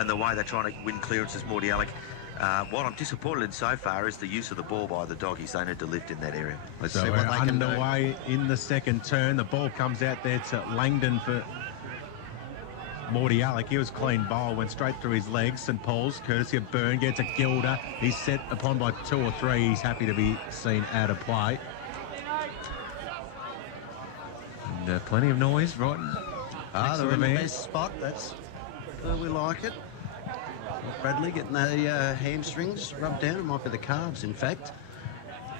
and the way they're trying to win clearances, Mordialloc. What I'm disappointed in so far is the use of the ball by the doggies. They need to lift in that area. Let's see what they can do. Underway in the second turn. The ball comes out there to Langdon for Mordialloc. He was clean bowl, went straight through his legs. St Paul's, courtesy of Byrne, gets a Gilder. He's set upon by 2 or 3. He's happy to be seen out of play. And plenty of noise right they're in the best spot. That's where we like it. Bradley getting the hamstrings rubbed down. It might be the calves, in fact.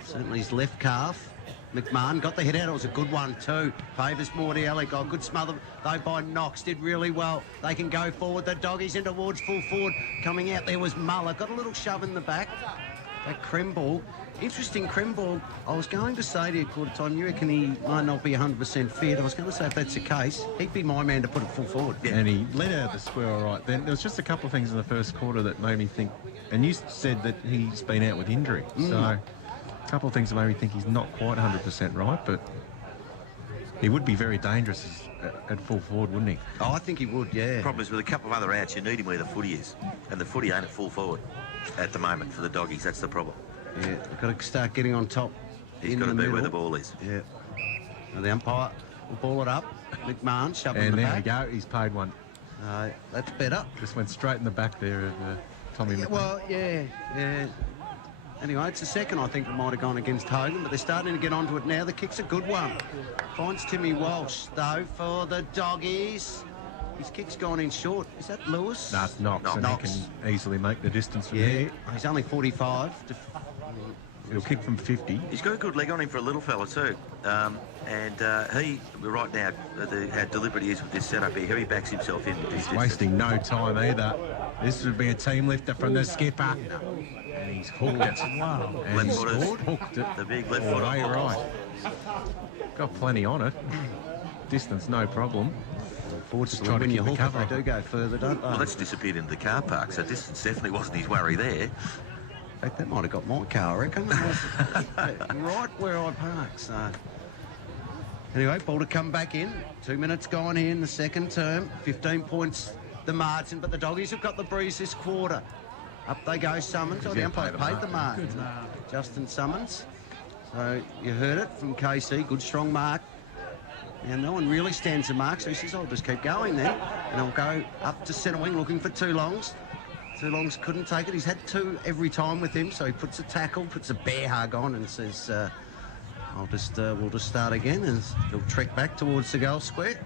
Certainly his left calf. McMahon got the head out. It was a good one too. Favours Mordialloc. Got a good smother though by Knox. Did really well. They can go forward. The doggies in towards full forward. Coming out there was Muller. Got a little shove in the back. That Kremball. Interesting Kremball. I was going to say to you, quarter time, you reckon he might not be 100% fit. I was going to say if that's the case, he'd be my man to put it full forward. Yeah. And he let out the square all right. Then there was just a couple of things in the first quarter that made me think, and you said that he's been out with injury. So a couple of things that made me think he's not quite 100% right, but he would be very dangerous at full forward, wouldn't he? Oh, I think he would, yeah. Problem is with a couple of other outs, you need him where the footy is. And the footy ain't at full forward at the moment for the doggies. That's the problem. Yeah, they've got to start getting on top. He's got to be where the ball is. Yeah. Now the umpire will ball it up. McMahon shoving in the back. And there we go. He's paid one. That's better. Just went straight in the back there of Tommy McMahon. Well, yeah. Anyway, it's the second I think that might have gone against Hogan, but they're starting to get onto it now. The kick's a good one. Finds Timmy Walsh, though, for the doggies. His kick's gone in short. Is that Lewis? No, it's Knox, and Knox. he can easily make the distance from there. He's only 45. He'll kick from 50. He's got a good leg on him for a little fella too. He, right now, how deliberate he is with this setup here, he backs himself in. He's wasting no time either. This would be a team lifter from the skipper. And he's hooked it. Wow. And left he's footers, hooked it. the big left foot. Right. Got plenty on it. Distance, no problem. Unfortunately, when you hook it, they do go further, don't they? Well, that's disappeared into the car park, so distance definitely wasn't his worry there. In fact, that might have got my car, I reckon. Right where I park, so... Anyway, ball to come back in. 2 minutes gone in the second term. 15 points the margin, but the doggies have got the breeze this quarter. Up they go, Summons. Oh, the umpire paid the mark. Justin Summons. So you heard it from KC. Good, strong mark. Now, no one really stands the mark, so he says, I'll just keep going then. And I'll go up to centre wing looking for Two Longs. Two Longs couldn't take it. He's had 2 every time with him, so he puts a tackle, puts a bear hug on and says, we'll just start again, and he'll trek back towards the goal square.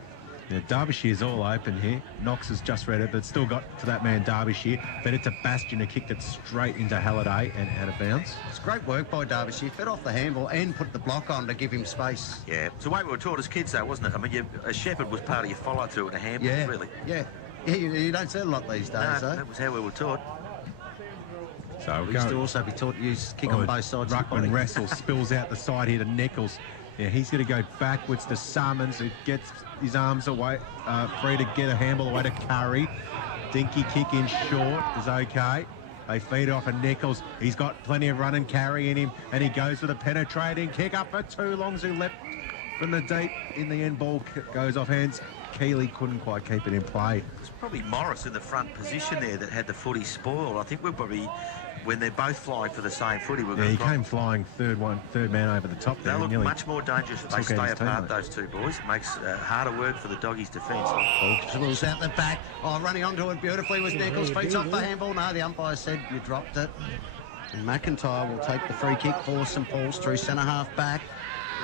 Yeah, Derbyshire's all open here. Knox has just read it, but still got to that man Derbyshire. Fed it to Bastion, who kicked it straight into Halliday and out of bounds. It's great work by Derbyshire. Fed off the handball and put the block on to give him space. Yeah, it's the way we were taught as kids, though, wasn't it? I mean, a shepherd was part of your follow-through and a handball, really. Yeah, you don't see it a lot these days, though. That was how we were taught. So we used to also be taught to use kick on both sides. Ruckman wrestle spills out the side here to Nichols. Yeah, he's going to go backwards to Summons, who gets his arms away, free to get a handball away to Curry. Dinky kick in short is okay. They feed off of Nichols. He's got plenty of run and carry in him, and he goes for the penetrating kick up for Two Longs, who leapt from the deep. In the end, ball goes off hands. Keeley couldn't quite keep it in play. It's probably Morris in the front position there that had the footy spoiled. I think we're probably, when they're both flying for the same footy, we're going he came flying third man over the top there. They look much more dangerous if they stay apart, those two boys. It makes harder work for the doggies' defence. Ball's out the back. Oh, running onto it beautifully was Nichols. Feeds off the handball. No, the umpire said you dropped it. And McIntyre will take the free kick for St Paul's through centre-half back.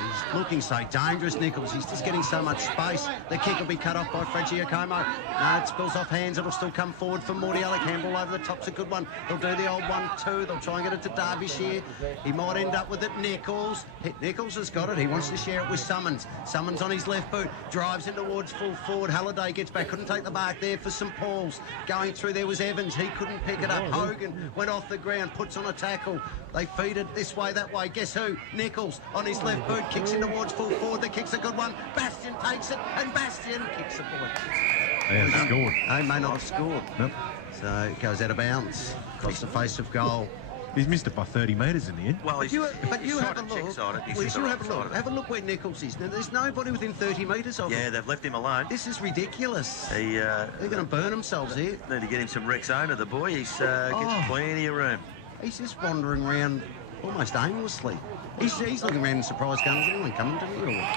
He's looking so dangerous, Nichols. He's just getting so much space. The kick will be cut off by Fred Giacomo. No, it spills off hands. It'll still come forward for Mordialloc. Handball over the top's a good one. They'll do the old 1-2. They'll try and get it to Derbyshire. He might end up with it. Nichols. Nichols has got it. He wants to share it with Summons. Summons on his left boot. Drives in towards full forward. Halliday gets back. Couldn't take the mark there for St Paul's. Going through there was Evans. He couldn't pick it up. Hogan went off the ground. Puts on a tackle. They feed it this way, that way. Guess who? Nichols on his left boot. Kicks in towards full forward. The kick's a good one. Bastion takes it, and Bastion kicks a point. They haven't scored. They may not have scored. Nope. So it goes out of bounds. Across the face of goal. He's missed it by 30 metres in the end. Well, he's You he's have tried a to check look. side it. He's Well, hit the you right have a side look. of it. Have a look where Nichols is. Now, there's nobody within 30 metres of him. Yeah, they've left him alone. This is ridiculous. They're They're going to burn themselves here. Need to get him some Rexona, the boy. He's getting plenty of room. He's just wandering around almost aimlessly. He's looking around in surprise, going, is anyone coming to me? Or...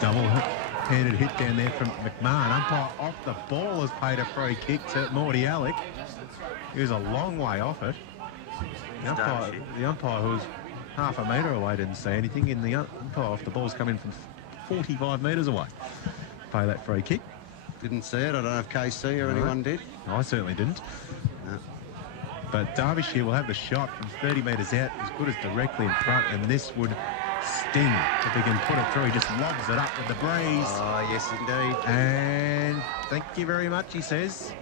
Double-handed hit down there from McMahon. Umpire off the ball has paid a free kick to Mordialloc. He was a long way off it. The umpire, who was half a metre away, didn't say anything. And the umpire off the ball's coming from 45 metres away. Pay that free kick. Didn't see it. I don't know if KC or anyone did. I certainly didn't. No. But Derbyshire will have the shot from 30 metres out, as good as directly in front, and this would sting if he can put it through. He just lobs it up with the breeze. Oh, yes, indeed. And thank you very much, he says.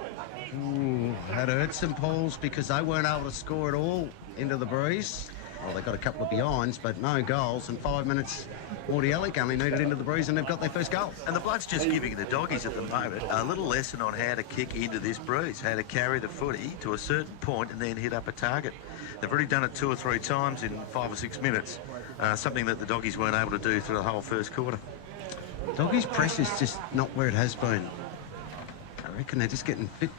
Ooh, that hurt St Paul's because they weren't able to score it all into the breeze. Well, they got a couple of behinds, but no goals. And 5 minutes, Mordialloc only needed into the breeze, and they've got their first goal. And the blood's just giving the doggies at the moment a little lesson on how to kick into this breeze, how to carry the footy to a certain point and then hit up a target. They've already done it 2 or 3 times in 5 or 6 minutes, something that the doggies weren't able to do through the whole first quarter. Doggies' press is just not where it has been. I reckon they're just getting a bit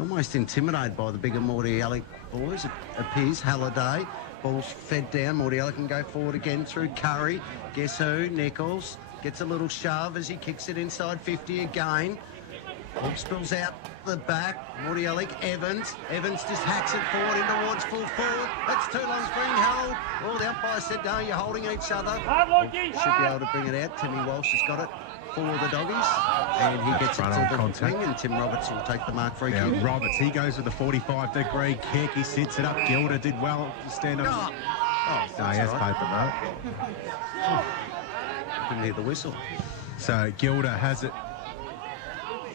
almost intimidated by the bigger Mordialloc boys. It appears Halliday. Ball's fed down. Mordialloc can go forward again through Curry. Guess who? Nichols gets a little shove as he kicks it inside 50 again. Ball spills out the back. Mordialloc, Evans. Evans just hacks it forward in towards full forward. That's too long being held. Oh, the umpire said, no, you're holding each other. Should be able to bring it out. Timmy Walsh has got it for the doggies. And he gets it to the wing, and Tim Roberts will take the mark free kick. Roberts, he goes with the 45-degree kick. He sits it up. Gilder did well to stand up. No, he has paid the mark. Couldn't hear the whistle. So Gilder has it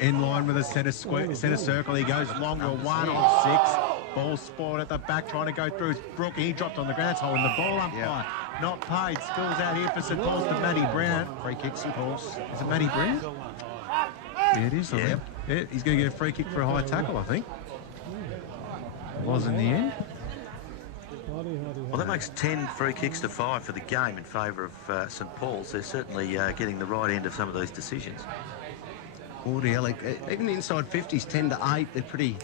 in line with the centre circle. He goes longer, 1 on 6. Ball spoiled at the back, trying to go through. It's Brook. He dropped on the ground, holding the ball umpire. Not paid. Spills out here for St Paul's to Matty Brown. Free kick, St Paul's. Is it Matty Brown? Yeah, it is. Yeah, he's going to get a free kick for a high tackle, I think. It was in the end. Well, that makes 10 free kicks to 5 for the game in favour of St Paul's. They're certainly getting the right end of some of these decisions. Mordialloc, even the inside 50s, 10 to 8, they're pretty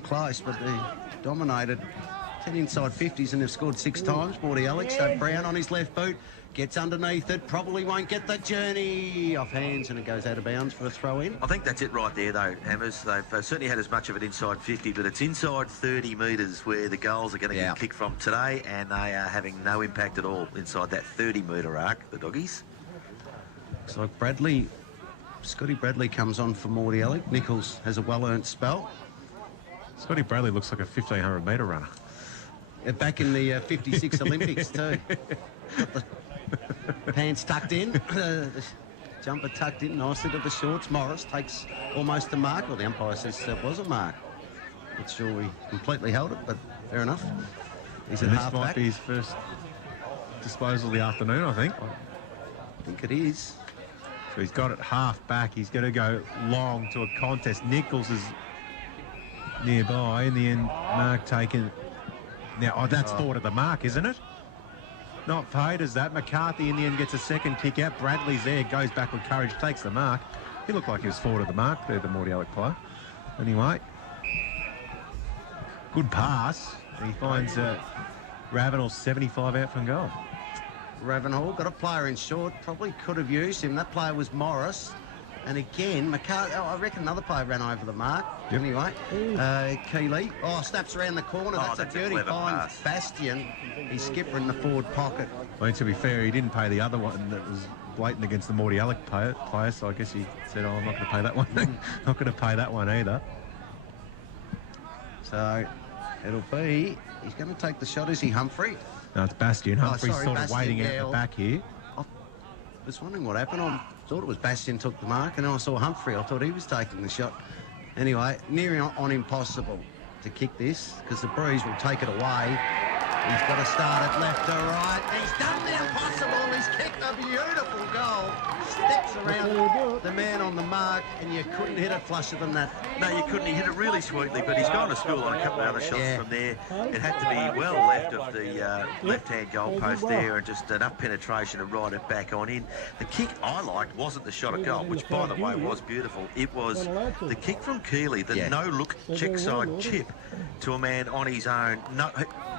close, but they dominated 10 inside 50s and they've scored 6 times. Mordialloc, so Brown on his left boot, gets underneath it, probably won't get the journey off hands, and it goes out of bounds for a throw in. I think that's it right there, though, Hammers. They've certainly had as much of it inside 50, but it's inside 30 metres where the goals are going to get kicked from today, and they are having no impact at all inside that 30-metre arc, the doggies. Looks like Bradley, Scotty Bradley comes on for Mordialloc. Nichols has a well-earned spell. Scotty Bradley looks like a 1,500-metre runner. Back in the 56 Olympics, too. Got the pants tucked in, the jumper tucked in nicely to the shorts. Morris takes almost a mark. Well, the umpire says it was a mark. Not sure we completely held it, but fair enough. He's at half back. This might be his first disposal of the afternoon, I think. I think it is. So he's got it half back. He's going to go long to a contest. Nichols is nearby. In the end, mark taken. Now, that's forward of the mark, isn't it? Not paid as that. McCarthy in the end gets a second kick out. Bradley's there, goes back with courage, takes the mark. He looked like he was forward of the mark there, the Mordialloc player. Anyway, good pass. He finds Ravenel 75 out from goal. Ravenel got a player in short, probably could have used him. That player was Morris. And again, McCarthy, I reckon another player ran over the mark. Yep. Anyway, Keeley, snaps around the corner. That's a beauty. Finds Bastian. He's skipper in the forward pocket. I mean, to be fair, he didn't pay the other one that was blatant against the Mordialloc player, so I guess he said, I'm not going to pay that one. Not going to pay that one either. So it'll be, he's going to take the shot. Is he Humphrey? No, it's Bastian. Humphrey's sort of Bastian, waiting at the back here. I was wondering what happened. I thought it was Bastian took the mark, and then I saw Humphrey. I thought he was taking the shot. Anyway, near on impossible to kick this because the breeze will take it away. He's got to start it left to right. He's done the impossible. He's kicked a beautiful goal. Steps around the man on the mark, and you couldn't hit it flusher than that. No, you couldn't. He hit it really sweetly, but he's gone to school on a couple of other shots from there. It had to be well left of the left-hand goalpost there, and just enough penetration to ride it back on in. The kick I liked wasn't the shot at goal, which, by the way, was beautiful. It was the kick from Keeley, the no-look check-side chip to a man on his own. No,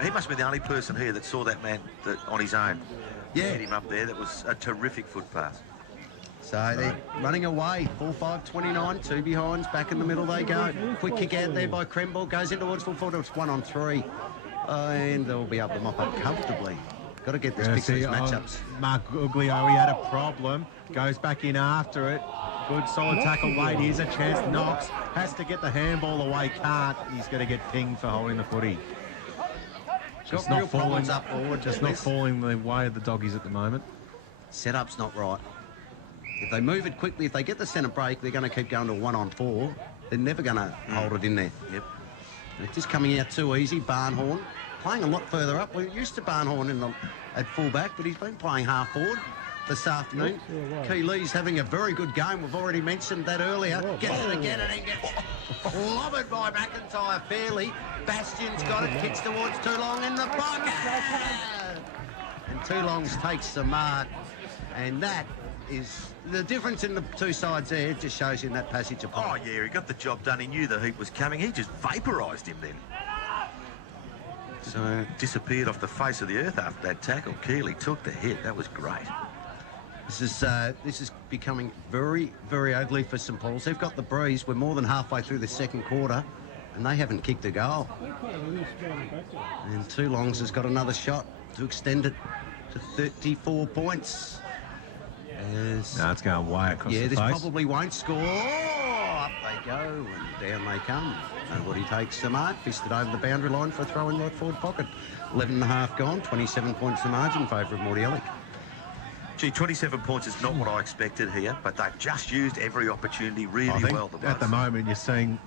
he must be the only person here that saw that man on his own. Hit him up there. That was a terrific foot pass. So they're running away. 4-5-29, 2 behinds. Back in the middle they go. Quick kick out there by Kremble. Goes in towards full forward. It's 1 on 3. And they'll be able to mop up comfortably. Got to get this fixed these matchups. Mark Uglio, he had a problem. Goes back in after it. Good solid tackle late. Here's a chance. Knox has to get the handball away. Can't. He's going to get pinged for holding the footy. Just not falling up forward. Just not falling the way of the doggies at the moment. Setup's not right. If they move it quickly, if they get the centre break, they're going to keep going to 1 on 4. They're never going to hold it in there. Yep. It's just coming out too easy. Barnhorn playing a lot further up. We're used to Barnhorn at fullback, but he's been playing half forward this afternoon. Key Lee's having a very good game. We've already mentioned that earlier. Gets it again and he gets clobbered by McIntyre fairly. Bastion's got it, kicks towards Toulon in the pocket. And Toulon's takes the mark. And that is the difference in the two sides there. It just shows you in that passage of play. Oh, yeah, he got the job done. He knew the heat was coming. He just vaporised him then. So disappeared off the face of the earth after that tackle. Keeley took the hit. That was great. This is becoming very, very ugly for St Paul's. They've got the breeze. We're more than halfway through the second quarter, and they haven't kicked a goal. And Toulon's has got another shot to extend it to 34 points. No, it's going way across the face. Yeah, this probably won't score. Up they go, and down they come. Nobody takes the mark. Fisted over the boundary line for a throw in right forward pocket. 11.5 gone, 27 points the margin in favour of Mordialloc. Gee, 27 points is not what I expected here, but they've just used every opportunity really well. At the moment, you're seeing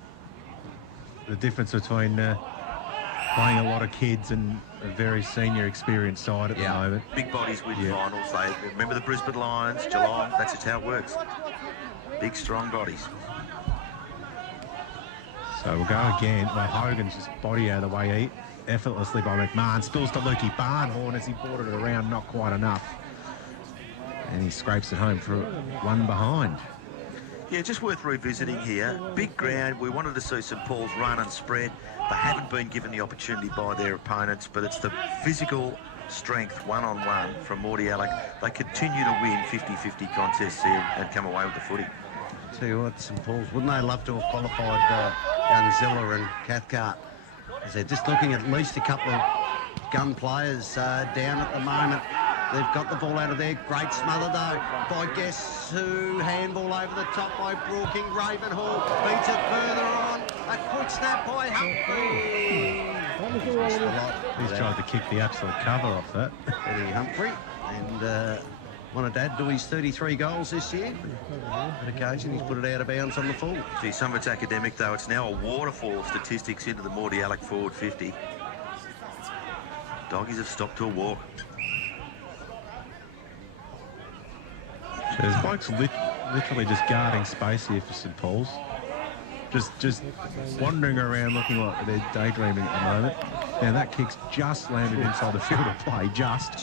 the difference between playing a lot of kids and a very senior experienced side at the moment. Big bodies win finals. They remember the Brisbane Lions, Geelong. That's just how it works. Big, strong bodies. So we'll go again. Well, Hogan's just body out of the way effortlessly by McMahon. Spills to Lukey Barnhorn as he brought it around, not quite enough. And he scrapes it home for 1 behind. Yeah, just worth revisiting here. Big ground. We wanted to see St Paul's run and spread. They haven't been given the opportunity by their opponents, but it's the physical strength one-on-one from Mordialloc. They continue to win 50-50 contests here and come away with the footy. Tell you what, St Paul's, wouldn't they love to have qualified Gunzilla and Cathcart? As they're just looking at least a couple of gun players down at the moment. They've got the ball out of there. Great smother, though, by guess who? Handball over the top by Brooking. Ravenhall beats it further on. A quick snap by Humphrey. He's tried to kick the absolute cover off that. Eddie Humphrey. And wanted to add to his 33 goals this year. On occasion, he's put it out of bounds on the full. Gee, some of it's academic, though. It's now a waterfall of statistics into the Mordialloc forward 50. Doggies have stopped to a walk. There's blokes literally just guarding space here for St Paul's. Just wandering around looking like they're daydreaming at the moment. Now that kick's just landed inside the field of play, just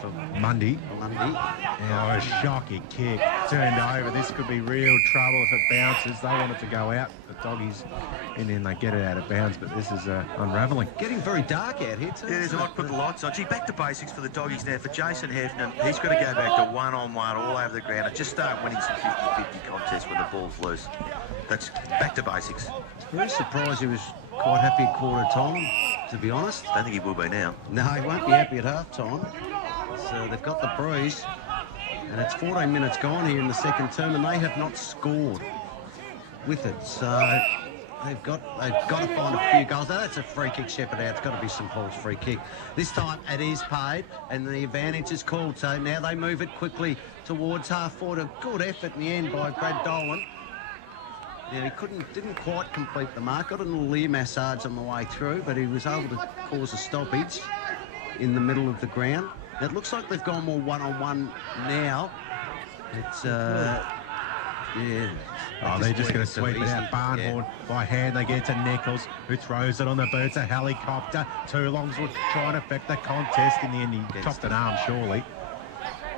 for Mundy. Now a shocking kick, turned over. This could be real trouble if it bounces. They want it to go out. The Doggies, and then they get it out of bounds, but this is unravelling. Getting very dark out here too. Yeah, there's a lot, put the lights on. Gee, back to basics for the Doggies now. For Jason Heffernan, he's got to go back to one-on-one all over the ground and just start winning some 50-50 contests when the ball's loose. That's back to basics. Very surprised he was quite happy at quarter time, to be honest. Don't think he will be now. No, he won't be happy at half time. So they've got the breeze, and it's 14 minutes gone here in the second term, and they have not scored with it. So they've got to find a few goals. Now, that's a free kick, Shepherd out. It's got to be St Paul's free kick. This time it is paid, and the advantage is called. So now they move it quickly towards half forward. A good effort in the end by Brad Dolan. Yeah, he didn't quite complete the mark. Got a little ear massage on the way through, but he was able to cause a stoppage. in the middle of the ground. It looks like they've gone more one-on-one now. It's, yeah. Oh, they're just going to sweep it out. Barnhorn by hand. They get to Nichols, who throws it on the boot. It's a helicopter. Two longs will try and affect the contest. In the end, he chopped an arm, surely.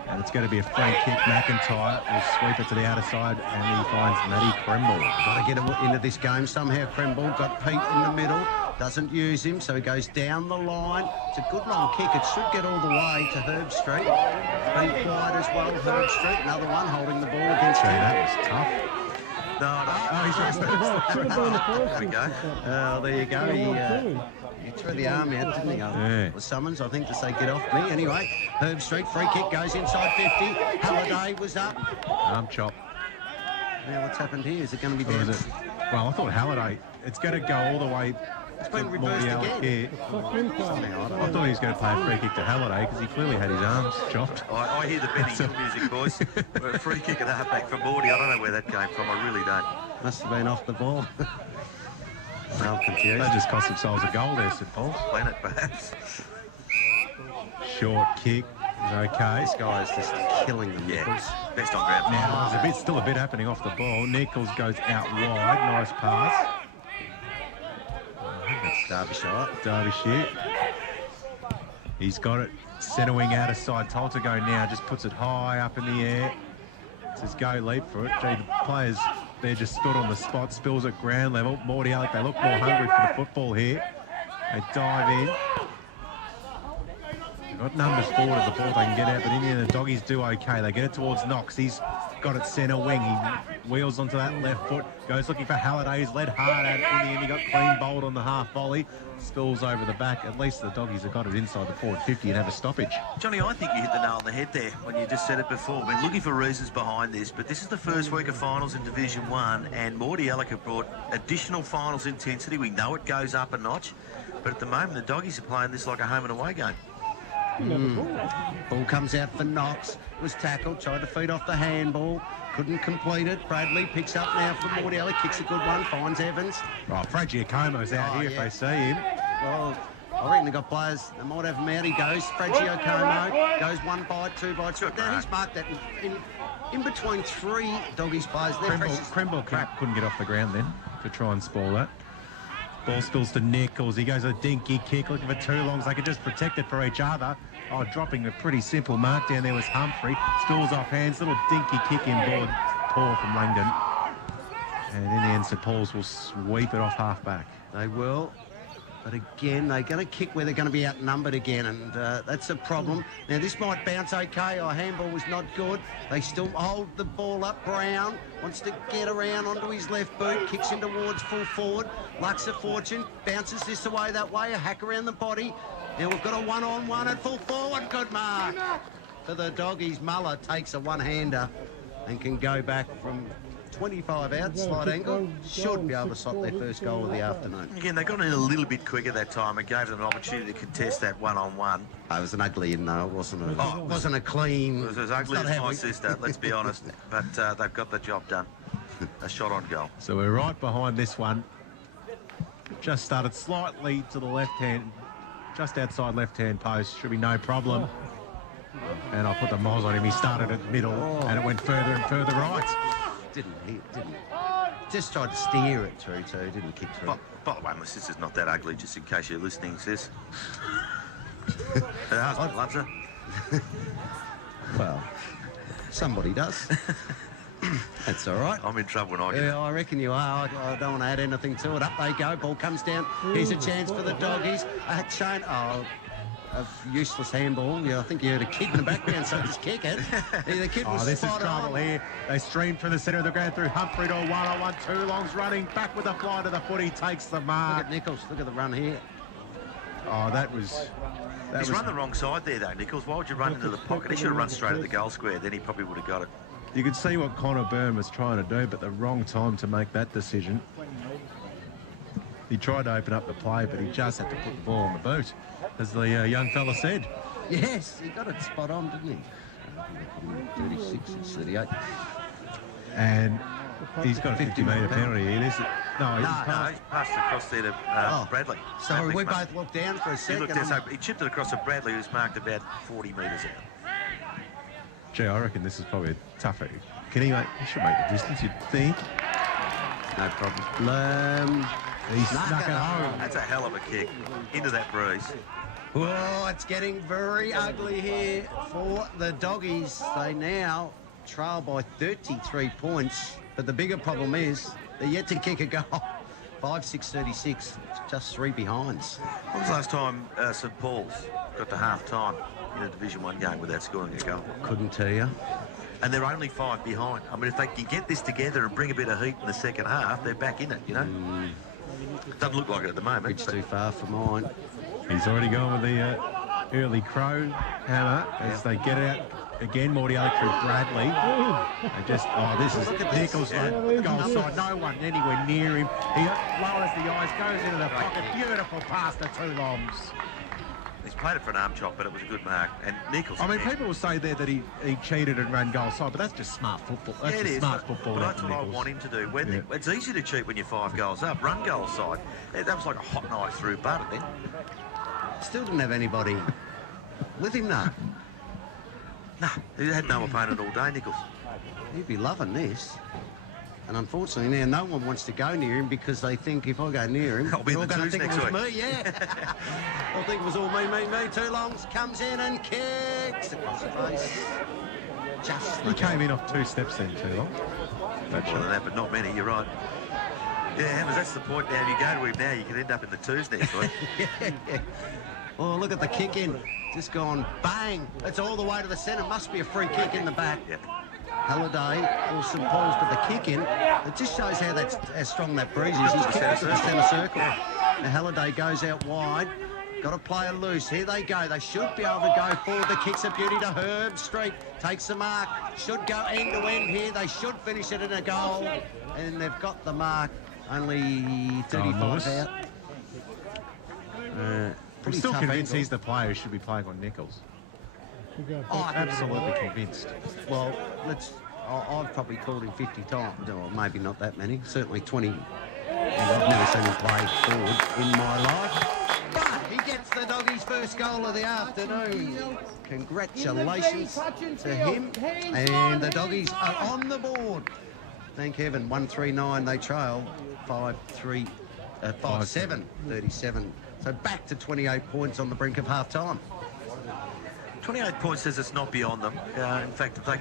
And it's going to be a free kick. McIntyre will sweep it to the outer side, and he finds Matty Kremble. Got to get into this game somehow. Kremble got Pete in the middle. Doesn't use him, so he goes down the line. It's a good long kick. It should get all the way to Herb Street. Been quiet as well, Herb Street. Another one holding the ball against him. That was tough. No, there we go. Oh, there you go. He threw the arm out, didn't he? Yeah. Was summons, I think, to say, get off me. Anyway, Herb Street, free kick, goes inside 50. Halliday was up. Arm chop. Now, what's happened here? Is it going to be Or down? is it? Well, I thought Halliday, it's going to go all the way. It's been to reversed Mordialloc again. here. Somehow, I don't I know. thought he was going to play a free kick to Halliday because he clearly had his arms chopped. I hear the Benny Hill music, boys. A free kick at halfback for Mordy. I don't know where that came from. I really don't. Must have been off the ball. I'm confused. They just cost themselves a goal there, St Paul. Planet, perhaps. Short kick is okay. This guy is just killing them. Yeah, best on ground. Now, there's still a bit happening off the ball. Nichols goes out wide. Nice pass. That's Derbyshire. Derbyshire. He's got it. Centre wing out of side. Told to go now. Just puts it high up in the air. Says go leap for it. Gee, the players, they're just stood on the spot. Spills at ground level. Mordialloc, they look more hungry for the football here. They dive in. Got numbers forward of the ball they can get out, but in the end the doggies do okay. They get it towards Knox. He's got it centre wing. He wheels onto that left foot. Goes looking for Halliday. He's led hard at it. In the end he got clean bowled on the half volley. Spills over the back. At least the doggies have got it inside the forward 50 and have a stoppage. Johnny, I think you hit the nail on the head there when you just said it before. We've been looking for reasons behind this, but this is the first week of finals in Division 1, and Mordialloc have brought additional finals intensity. We know it goes up a notch, but at the moment the doggies are playing this like a home and away game. Ball comes out for Knox. Was tackled, tried to feed off the handball. Couldn't complete it. Bradley picks up now for Mordialloc. Kicks a good one. Finds Evans. Oh, Fred Giacomo's out here if they see him. Well, I reckon they've got players. They might have him out. He goes. Fred Giacomo goes 1 bite, 2 bites. Now he's marked that in between 3 doggies players. Kremble couldn't get off the ground then to try and spoil that. Ball spills to Nichols. He goes a dinky kick, looking for 2 longs. They can just protect it for each other. Oh, dropping a pretty simple mark down there was Humphrey. Spills off hands, little dinky kick inboard. Poor from Langdon. And in the end, St Paul's will sweep it off half-back. They will. But again, they're going to kick where they're going to be outnumbered again, and that's a problem. Now, this might bounce okay. Our handball was not good. They still hold the ball up. Brown wants to get around onto his left boot, kicks in towards full forward. Lucks of Fortune, bounces this away, that way, a hack around the body. Now we've got a one-on-one at full forward. Good mark. For the doggies, Muller takes a one-hander and can go back from 25 out, slight angle. Should be able to slot their first goal of the afternoon. Again, they got in a little bit quicker that time and gave them an opportunity to contest that one-on-one. It was an ugly in though, wasn't it? Oh, it wasn't a clean. It was as ugly as my sister, let's be honest. But they've got the job done. A shot on goal. So we're right behind this one. Just started slightly to the left-hand, just outside left-hand post. Should be no problem. And I'll put the moz on him. He started at middle and it went further and further right. Didn't. Just tried to steer it through too, didn't kick through. By the way, my sister's not that ugly, just in case you're listening, sis. Her husband loves her. Well, somebody does. That's all right. I'm in trouble when I get Yeah, I reckon you are. I don't want to add anything to it. Up they go. Ball comes down. Here's a chance for the doggies. Shane, a useless handball. Yeah, I think you heard a kick in the background, so just kick it. The kid was This is spot trouble on. here. They stream through the centre of the ground through Humphrey to a one-on-one. 2 longs running back with a fly to the foot. He takes the Look mark. at Nichols. Look at the run here. Oh, that was. He's run the wrong side there, though, Nichols. Why would you run into the pocket? He should have run straight at the goal square. Then he probably would have got it. You could see what Connor Byrne was trying to do, but the wrong time to make that decision. He tried to open up the play, but he just had to put the ball on the boot, as the young fella said. Yes, he got it spot on, didn't he? 36 and 38. And he's got a 50-metre penalty here. No, he's No, passed. he's passed it across there to Bradley. Sorry, we Bradley's both looked down for a He second. looked there, so he chipped it across to Bradley, who's marked about 40 metres out. Gee, I reckon this is probably a tougher. Can he make? He should make the distance, you'd think. No problem. He snuck it home. That's a hell of a kick into that breeze. Oh, it's getting very ugly here for the Doggies. They now trail by 33 points, but the bigger problem is they're yet to kick a goal. 5-6-36, just 3 behinds. When was the last time St Paul's got to half-time in a Division 1 game without scoring a goal? Couldn't tell you. And they're only 5 behind. I mean, if they can get this together and bring a bit of heat in the second half, they're back in it, you know? Doesn't look like it at the moment. It's too far for mine. He's already gone with the early crow hammer as they get out again. Mordialloc through Bradley. They just, this is Nichols on goal side. No one anywhere near him. He lowers the eyes, goes into the pocket. Beautiful pass to two longs. He's played it for an arm chop, but it was a good mark. And Nichols... I mean, people will say there that he cheated and ran goal side, but that's just smart football. That's just smart football. But that's what I want him to do. It's easy to cheat when you're 5 goals up. Run goal side. That was like a hot knife through butter then. Still didn't have anybody with him now. No, he had no opponent all day, Nichols. He'd be loving this. And unfortunately now no one wants to go near him because they think if I go near him, I'll be they're all in the going to twos think it was next me, yeah. They'll think it was all me. Two longs, comes in and kicks across the face. Just He came in off 2 steps then, too long. More than that, but not many, you're right. Yeah, Hammers, that's the point now. You go to him now, you can end up in the twos next week. yeah. Oh, look at the kick in. Just gone bang. It's all the way to the centre. Must be a free kick in the back. Yep. Halliday or St Paul's, but the kick in, it just shows how strong that breeze is. He's kicked it to the centre circle. Now Halliday goes out wide. Got to play it loose. Here they go. They should be able to go forward. The kick's a beauty to Herb Street. Takes the mark. Should go end to end here. They should finish it in a goal. And they've got the mark. Only 35 out. I'm still convinced he's the player who should be playing on Nichols. Oh, Absolutely convinced. well, I've probably called him 50 times. Or maybe not that many. Certainly 20. And I've never seen him play forward in my life. But he gets the Doggies' first goal of the afternoon. Congratulations to him. And the Doggies are on the board. Thank heaven. 139. They trail 5-3, 5-7, 37. So back to 28 points on the brink of half-time. 28 points says it's not beyond them. In fact, if they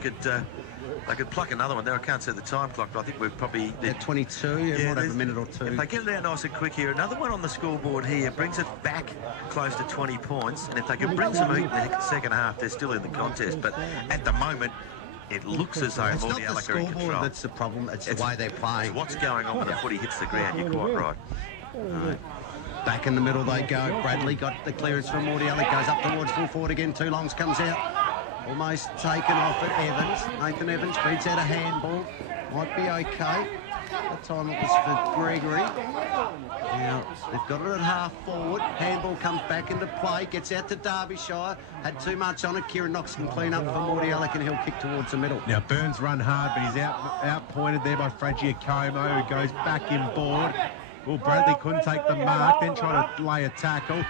could pluck another one there. I can't see the time clock, but I think we're probably... At 22, might have a minute or two. If they get it out nice and quick here, another one on the scoreboard here brings it back close to 20 points. And if they can bring some heat in the second half, they're still in the contest. But at the moment, it looks as though It's not the Mordialloc are in scoreboard control. that's the problem, it's the way they're playing. What's going on when the footy hits the ground? You're quite right. Right. Back in the middle they go. Bradley got the clearance from Mordialloc, goes up towards full forward again. Two longs comes out. Almost taken off at Evans. Nathan Evans beats out a handball. Might be okay. That time it was for Gregory. Now, they've got it at half forward. Handball comes back into play. Gets out to Derbyshire. Had too much on it. Kieran Knox can clean up for Mordialloc and he'll kick towards the middle. Now, Burns run hard, but he's out-pointed there by Fragiacomo, who goes back inboard. Well, Bradley couldn't take the mark, then try to lay a tackle.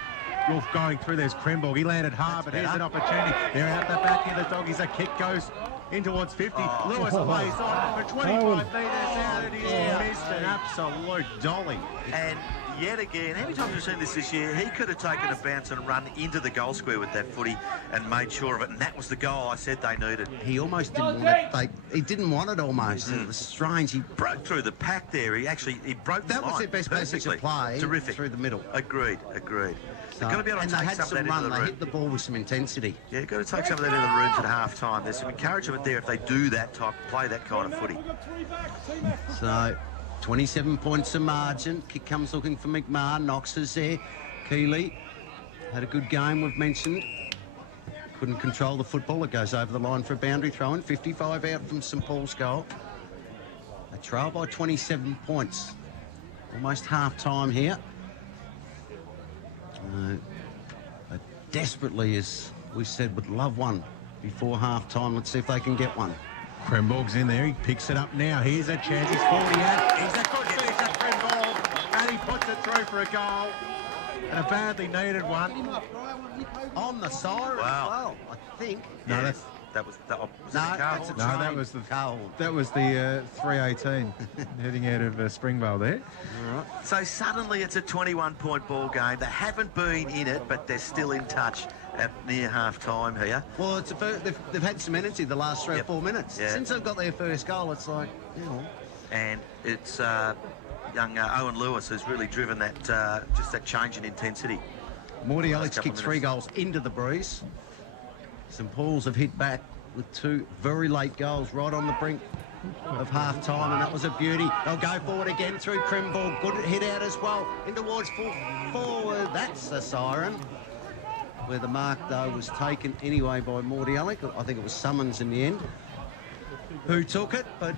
Wolf going through, there's Kremborg. He landed hard, but here's an opportunity. They're out the back here, the Doggies. A kick goes in towards 50. Lewis plays on for 25 metres out, and he's missed an absolute dolly. And yet again, how many times have we seen this year? He could have taken a bounce and run into the goal square with that footy and made sure of it, and that was the goal I said they needed. He almost didn't want it. He didn't want it almost. It was strange. He Broke through the pack there. He broke the That was line their best passage of perfectly. play. Terrific. Through the middle. Agreed. They've got to be able to and they take had some of some that run. into the They room. hit the ball with some intensity. Yeah, you've got to take some of that into the rooms at half-time. There's some encouragement there if they do that type, play that kind of footy. So, 27 points of margin. Kick comes looking for McMahon. Knox is there. Keeley had a good game, we've mentioned. Couldn't control the football. It goes over the line for a boundary throw-in. 55 out from St Paul's goal. They trail by 27 points. Almost half-time here. They desperately, as we said, would love one before half-time. Let's see if they can get one. Kremborg's in there. He picks it up now. Here's a chance. He's 40 out. He's a good finish at Kremborg. through for a goal. And a badly needed one. On the siren. Wow. Well, I think. No, Yes. That was the No, Carl? that's a No, that train. was the goal. 318 heading out of Springvale there. So suddenly it's a 21-point ball game. They haven't been in it, but they're still in touch at near half-time here. Well, they've had some energy the last 3 or Yep. 4 minutes. Yeah. Since they've got their first goal, it's like, you know. And it's young Owen Lewis who's really driven that just that change in intensity. Mordialloc couple kicked 3 minutes. goals into the breeze. St Paul's have hit back with 2 very late goals right on the brink of half-time, and that was a beauty. They'll go forward again through Crimble. Good hit out as well. In towards full forward. That's a siren. Where the mark, though, was taken anyway by Mordialloc. I think it was Summons in the end who took it, but